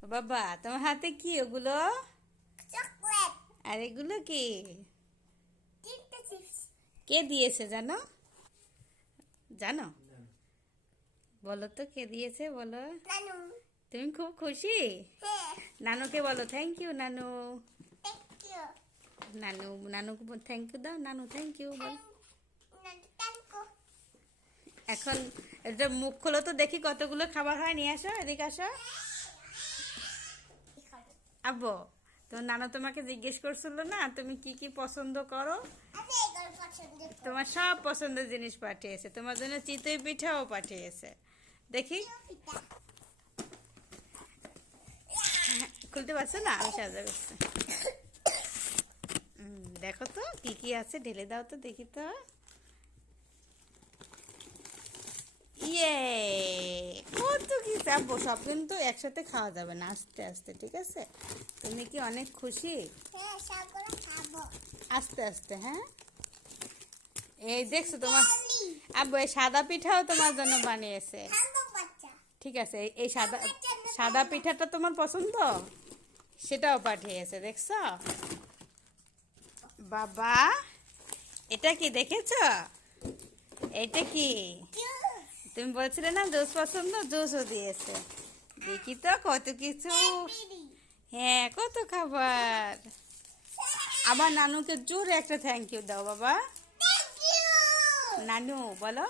বাবা তোমার হাতে কি ওগুলো? চকলেট। আর এগুলো কি? তিনটে চিপস। কে দিয়েছে জানো? জানো? বলো তো কে দিয়েছে, বলো। নানু। তুমি খুব খুশি? হ্যাঁ। নানুকে বলো থ্যাংক ইউ নানু। Thank you. নানুকে থ্যাংক ইউ দাও, নানু থ্যাংক ইউ বল। Thank you. এখন এটা মুখ খোলো তো দেখি কতগুলো খাবার হয়, নিয়ে আসো, এদিকে আসো। আব্বু, তো নানু তোমাকে জিজ্ঞেস করছিল না তুমি কি কি পছন্দ করো? আমি এগুলো পছন্দ করি। তোমার সব পছন্দের জিনিস পাঠিয়েছে, তোমার জন্য চিতই পিঠাও পাঠিয়েছে। দেখি পিঠা। খুলতে পারছো না? আমি সাহায্য করছি। দেখো তো কি কি আছে, ঢেলে দাও তো দেখি তো। ইয়ে, কত কি চাপবো, সব কিন্তু একসাথে খাওয়া যাবে না, আস্তে আস্তে, ঠিক আছে? তুমি কি অনেক খুশি? হ্যাঁ, সবগুলো খাবো। আস্তে আস্তে, হ্যাঁ। এই দেখছো তোমার ডেলি। আব্বু এই সাদা পিঠাও তোমার জন্য বানিয়েছে। খাবো বাচ্চা। ঠিক আছে, এই সাদা সাদা পিঠাটা তোমার পছন্দ, সেটাও পাঠিয়েছে, দেখছো? বাবা, এটা কি দেখেছো? এটা কি? তুমি বলছিলে না জুস পছন্দ, জুসও দিয়েছে। দেখি তো কত কিছু। হ্যাঁ, কত খাবার। আবার নানুকে জোরে একটা থ্যাংক ইউ দাও বাবা। Thank you. নানু বলো।